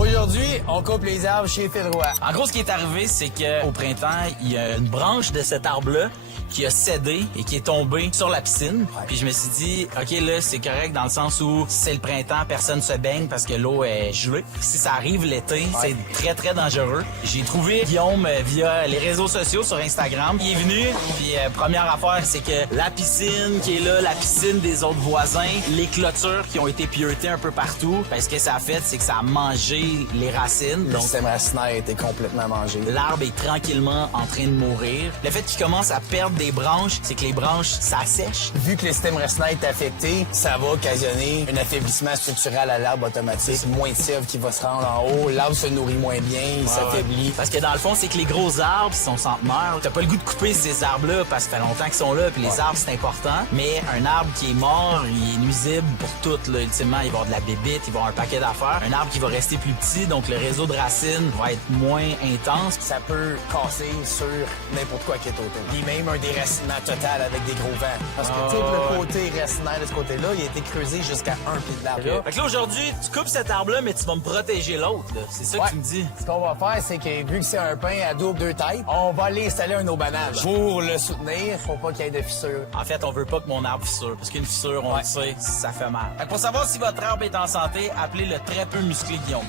Aujourd'hui, on coupe les arbres chez Phil Roy. En gros, ce qui est arrivé, c'est qu'au printemps, il y a une branche de cet arbre-là qui a cédé et qui est tombée sur la piscine. Puis je me suis dit, OK, là, c'est correct dans le sens où si c'est le printemps, personne se baigne parce que l'eau est gelée. Si ça arrive l'été, c'est très, très dangereux. J'ai trouvé Guillaume via les réseaux sociaux sur Instagram. Il est venu, puis première affaire, c'est que la piscine qui est là, la piscine des autres voisins, les clôtures qui ont été pieuretées un peu partout, ben, ce que ça a fait, c'est que ça a mangé les racines. Le Donc, système racinaire a été complètement mangé. l'arbre est tranquillement en train de mourir. Le fait qu'il commence à perdre des branches, c'est que les branches, ça sèche. Vu que le système racinaire est affecté, ça va occasionner un affaiblissement structural à l'arbre automatique. Moins de sève qui va se rendre en haut, l'arbre se nourrit moins bien, il s'affaiblit. Parce que dans le fond, c'est que les gros arbres qui sont centenaires, t'as pas le goût de couper ces arbres-là parce que ça fait longtemps qu'ils sont là, puis les arbres, c'est important. Mais un arbre qui est mort, il est nuisible pour tout, là. Ultimement, il va y avoir de la bébite, il va y avoir un paquet d'affaires. Un arbre qui va rester plus petit, donc le réseau de racines va être moins intense. Ça peut casser sur n'importe quoi qui est autour. Puis même un déracinement total avec des gros vents. Parce que tout le côté racinaire de ce côté-là, il a été creusé jusqu'à un pied de l'arbre. Fait que là, aujourd'hui, tu coupes cet arbre-là, mais tu vas me protéger l'autre, là. C'est ça que tu me dis. Ce qu'on va faire, c'est que vu que c'est un pain à double deux têtes, on va l'installer un aubanage. Pour le soutenir, faut pas qu'il y ait de fissure. En fait, on veut pas que mon arbre fissure, parce qu'une fissure, on le sait, ça fait mal. Fait que pour savoir si votre arbre est en santé, appelez le très peu musclé Guillaume.